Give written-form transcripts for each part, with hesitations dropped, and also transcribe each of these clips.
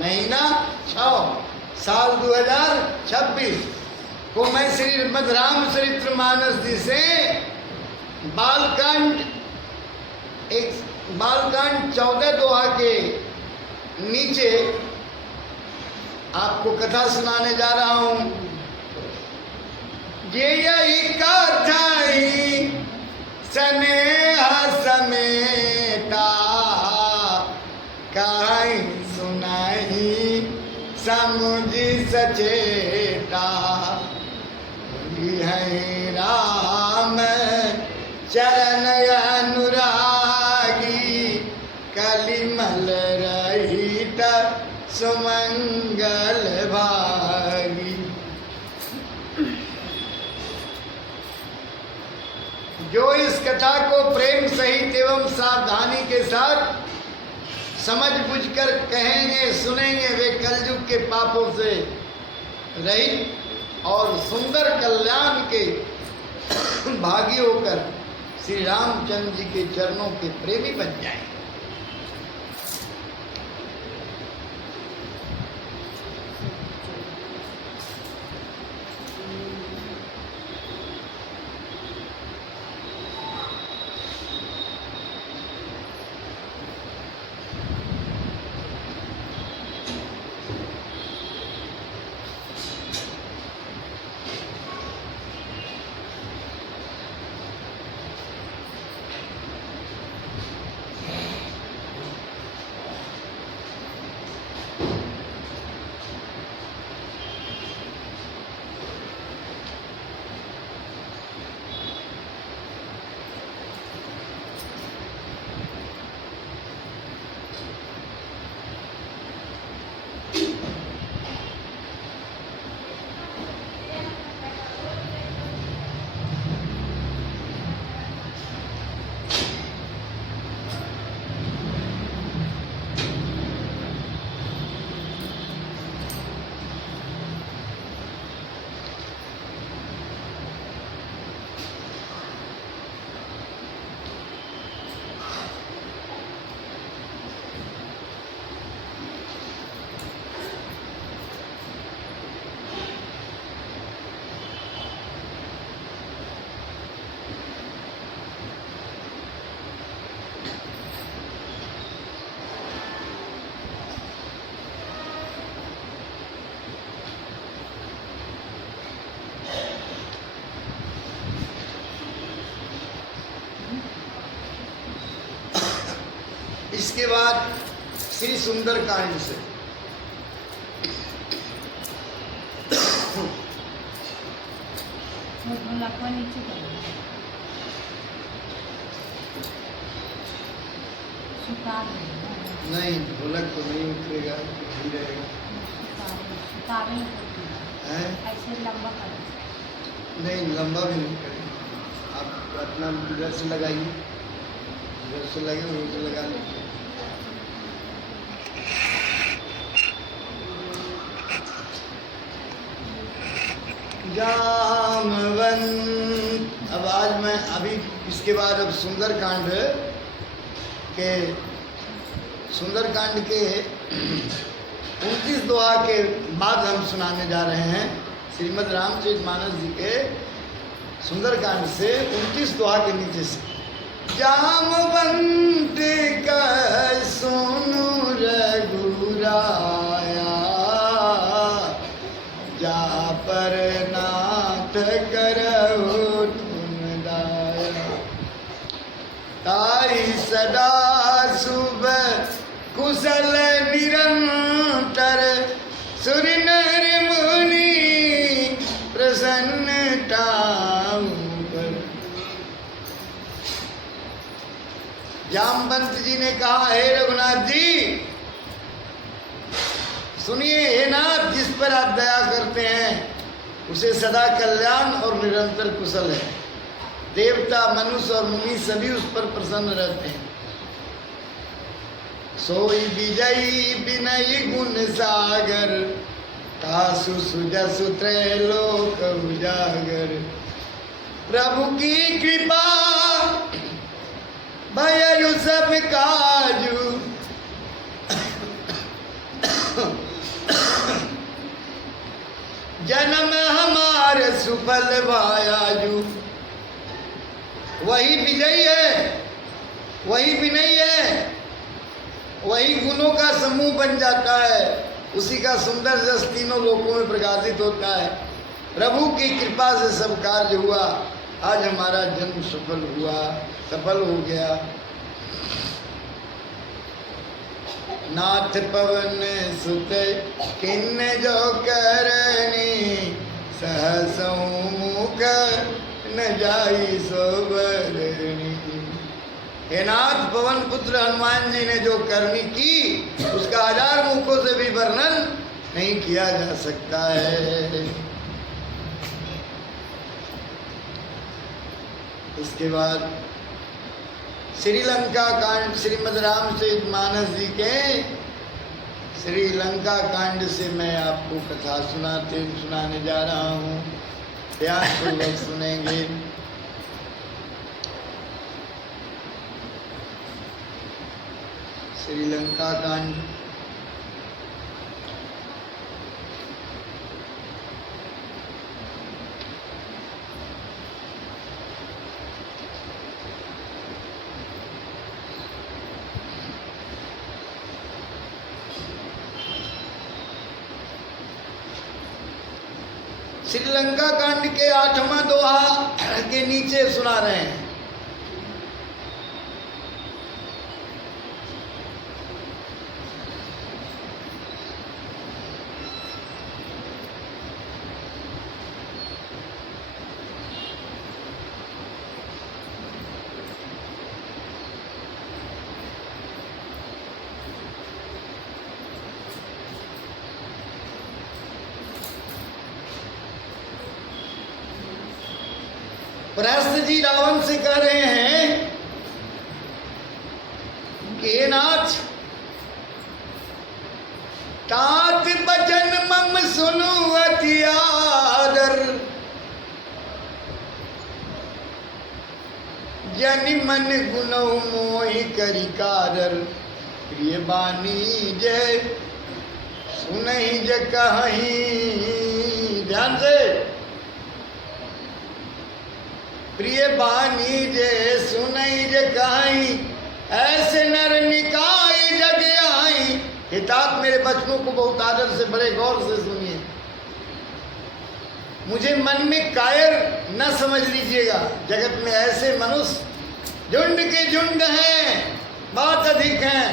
महीना 6 साल 2026 को मैं श्रीमद् रामचरितमानस जी से बालकांड 14 दोहा के नीचे आपको कथा सुनाने जा रहा हूं। ये यही कथा ही स्नेह समेटा कहीं सुनाई समुझी सचेटा। है राम चरण अनुरागी कलिमल रहित सुमंगल भागी। जो इस कथा को प्रेम सहित एवं सावधानी के साथ समझ बुझकर कहेंगे सुनेंगे वे कलयुग के पापों से रहित और सुंदर कल्याण के भागी होकर श्री रामचंद्र जी के चरणों के प्रेमी बन जाएंगे। इसके बाद श्री सुंदर कांड से नहीं ढोलक तो नहीं उतरेगा, ऐसे लंबा कर नहीं लंबा भी नहीं करेगा। आप अपना इधर से लगाइए, इधर से लगे उधर से लगा लीजिए। जामवंत। अब आज मैं अभी इसके बाद अब सुंदरकांड के 29 दोहा के बाद हम सुनाने जा रहे हैं श्रीमद् रामचरितमानस जी के सुंदरकांड से 29 दोहा के नीचे से। जामवंत का सुनु रघुराया जा पर नाथ करहु तुम दाया। ताई सदा शुभ कुशल निरंतर सुर नर मुनि प्रसन्नता। जामवंत जी ने कहा, हे रघुनाथ जी सुनिए, हे नाथ, जिस पर आप दया करते हैं उसे सदा कल्याण और निरंतर कुशल है। देवता मनुष्य और मुनि सभी उस पर प्रसन्न रहते हैं। सोई विजयी विनय गुण सागर तासु सुजसु त्रैलोक उजागर। प्रभु की कृपा भयरु सब काजू जन्म हमारे सुफल भायाजू। वही विजयी है, वही विनयी है, वही गुणों का समूह बन जाता है, उसी का सुंदर जस तीनों लोकों में प्रकाशित होता है। प्रभु की कृपा से सब कार्य हुआ, आज हमारा जन्म सफल हुआ, सफल हो गया। नाथ पवन सुत किन्न जो करनी, सहसौ मुख न जाई सोबरनी। हे नाथ, पवन पुत्र हनुमान जी ने जो करनी की, उसका 1000 मुखों से भी वर्णन नहीं किया जा सकता है। इसके बाद श्रीलंका कांड, श्रीमद् रामचरितमानस जी के श्रीलंका कांड से मैं आपको कथा सुनाने जा रहा हूँ। ध्यान पूर्वक सुनेंगे। श्रीलंका कांड। श्रीलंका कांड के 8वां दोहा के नीचे सुना रहे हैं। प्रहस्त जी रावण से कह रहे हैं कि हे नाथ, तात बचन मम सुनु अति आदर, जनि मन गुनौ मोहि करि कादर। प्रिय बानी जय सुनहि ज कहीं। ध्यान से। प्रिय बानी जे सुनई जे कहीं, ऐसे नर निकाय जग आई। हितात मेरे बचनों को बहुत आदर से, बड़े गौर से सुनिए। मुझे मन में कायर न समझ लीजिएगा। जगत में ऐसे मनुष्य झुंड के झुंड हैं, बहुत अधिक हैं,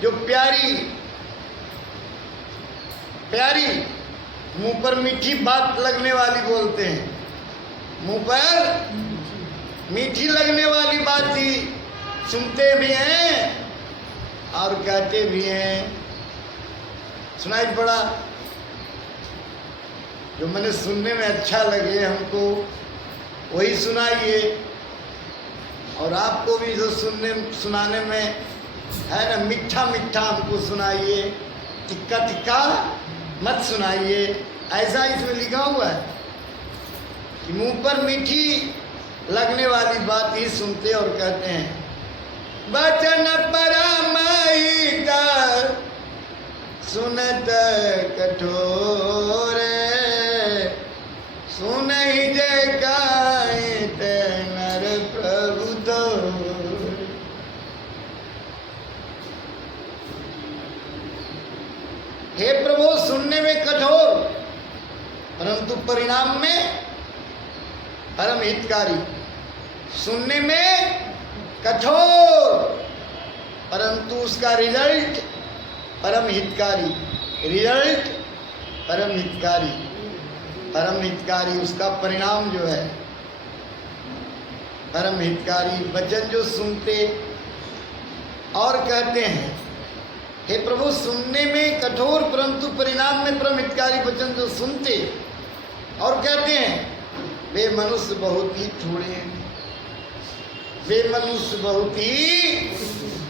जो प्यारी प्यारी मुंह पर मीठी बात लगने वाली बोलते हैं। मुंह पर मीठी लगने वाली बात ही सुनते भी हैं और कहते भी हैं। सुनाई पड़ा? जो मैंने सुनने में अच्छा लगे हमको वही सुनाइए, और आपको भी जो सुनाने में है ना मीठा मीठा हमको सुनाइए, तिक्का तिक्का मत सुनाइए। ऐसा इसमें लिखा हुआ है कि मुंह पर मीठी लगने वाली बात ही सुनते और कहते हैं। बचन परमहित सुनत कठोर, सुनहि जय काहित नर प्रभु तोर। हे प्रभु, सुनने में कठोर परंतु परिणाम में परम हितकारी। सुनने में कठोर परंतु उसका रिजल्ट परम हितकारी। रिजल्ट परम हितकारी, परम हितकारी उसका परिणाम जो है परम हितकारी। वचन जो सुनते और कहते हैं, हे प्रभु, सुनने में कठोर परंतु परिणाम में परम हितकारी वचन जो सुनते और कहते हैं, वे मनुष्य बहुत ही थोड़े हैं। वे मनुष्य बहुत ही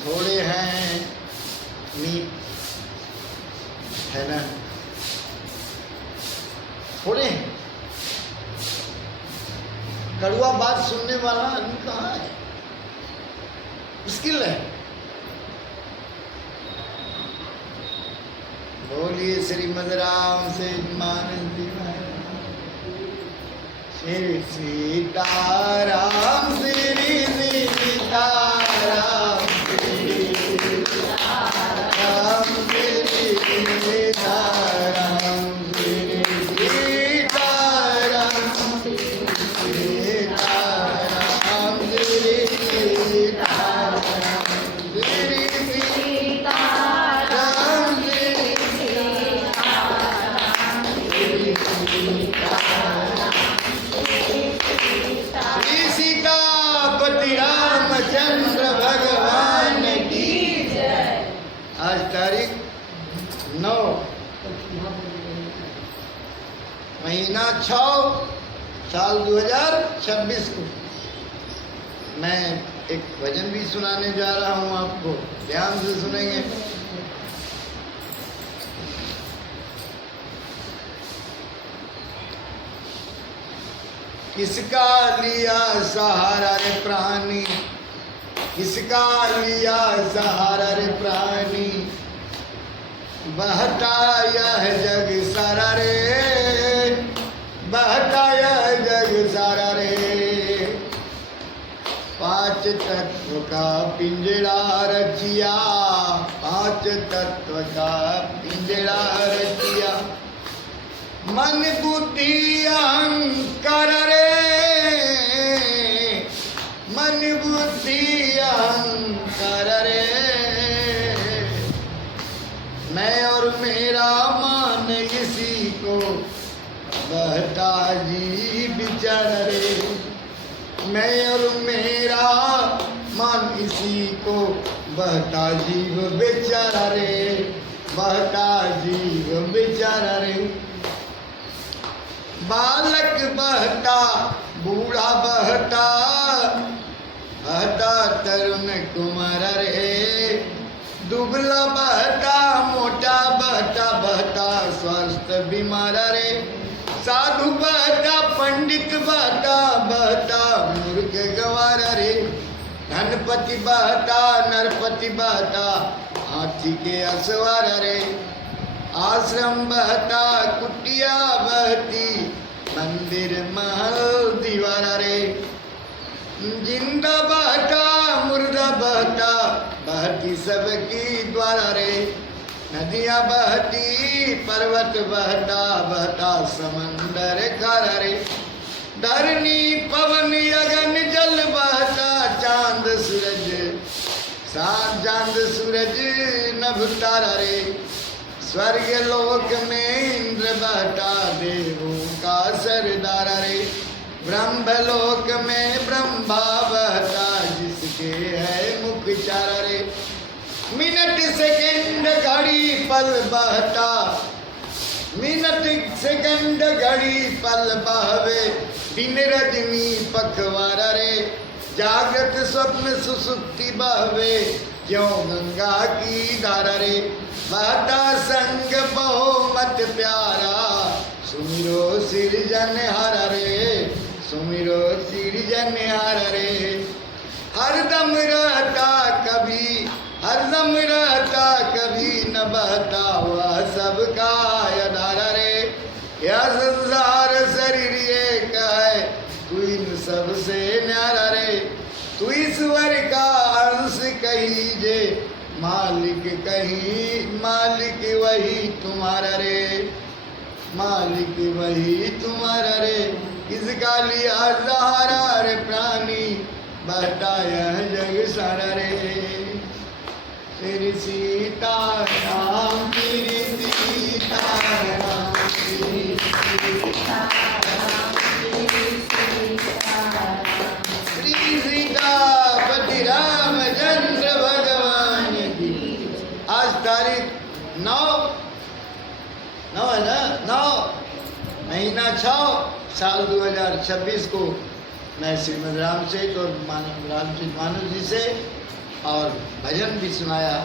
थोड़े हैं। मीत है ना, थोड़े हैं। कड़वा बात सुनने वाला आदमी कहाँ है? मुश्किल है। बोलिए श्रीमद राम से मानस श्री सीताराम श्री सीताराम श्री सीताराम श्री सीताराम श्री सीताराम सीताराम श्री सीताराम श्री सीताराम श्री सीतापति रामचंद्र भगवान की जय। आज तारीख 9 महीना 6 साल 2026 को मैं एक भजन भी सुनाने जा रहा हूँ आपको, ध्यान से सुनेंगे। किसका लिया सहारा रे प्राणी, किसका लिया सहारा रे प्राणी, बहता यह जग सारा रे, बहता यह जग सारा रे। पांच तत्व का पिंजड़ा रचिया, पांच तत्व का पिंजड़ा रचिया, मन बुद्धि अहंकार रे, मन बुद्धि अहंकार रे। मैं और मेरा मान इसी को बहता जी विचार रे, मैं और मेरा मान इसी को बहता जीव बेचारा रे, बहता जीव बेचारा रे। बालक बहता बूढ़ा बहता, बहता तरुण कुमार रे, दुबला बहता मोटा बहता, बहता स्वस्थ बीमार रे। साधु बहता पंडित बहता, बहता मूर्ख गवार रे। धनपति बहता नरपति बहता, हाथी के असवार रे। आश्रम बहता कुटिया बहती, मंदिर महल दीवारा रे। जिंदा बहता मुर्दा बहता, बहती सबकी द्वारा रे। नदियाँ बहती पर्वत बहता, बहता समंदर खारा रे। धरनी पवन अगन जल बहता, चांद सूरज चांद सूरज नभ तारा रे। स्वर्ग लोक में इंद्र बहता, देवों का सरदार रे। ब्रह्म लोक में ब्रह्मा बहता, जिसके है मुख चारा रे। मिनट सेकंड घड़ी पल बहता, मिनट सेकंड घड़ी पल बहवे, दिन रजनी पखवारा रे। जागृत स्वप्न सुसुप्ति बहवे, ज्यों गंगा की धारा रे। बहता संग बहो मत प्यारा, सुमिरो सिरजनहारा रे, सुमिरो सिरजनहारा रे। हरदम रहता कभी, हरदम रहता कभी न बहता, वह सबका आधारा रे। यह संसार शरीर एक है, तू इन सबसे न्यारा रे। तू ईश्वर का अंश कहीजे, मालिक कहीं मालिक वही तुम्हारा रे, मालिक वही तुम्हारा रे। किसका लिया सहारा रे प्राणी, बहता यह जग सारा रे। श्री सीताराम श्री सीताराम श्री सीताराम श्री सीतापति रामचंद्र भगवान की। आज तारीख 9 है ना, 9 महीना 6 साल 2026 को मैं श्रीमद रामचरित और रामचरित मानस जी से और भजन भी सुनाया।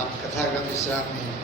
आप कथा का विश्राम में